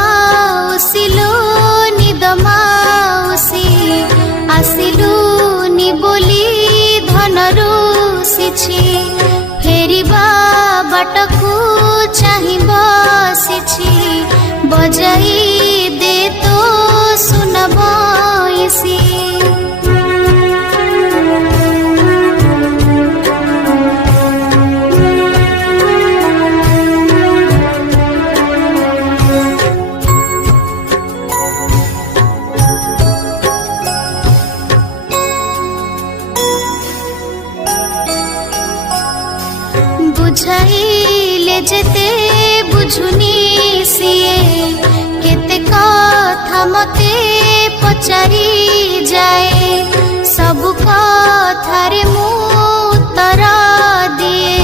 माउसी लो निद माउसी आसिलु नि बोली धन रुषिछि फेरिबा बाटकु चाहि बसिछि बजाई दे तो सुन बंसी। बुझाइले जेते बुझुनी सिए केते कथा मते पचारी जाए सब कथारे मु उत्तर दिए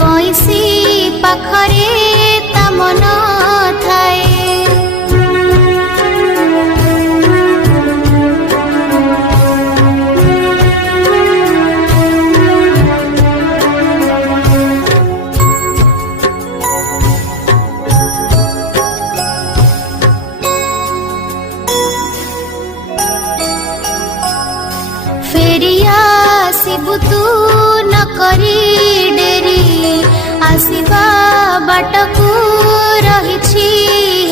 बंसी पाखरे ता मन थाए। आसिबु तू न करी डेरी आसिबा बाटकु रहिछि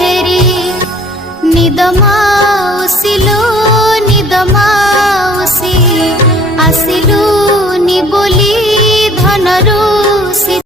हेरी निद मा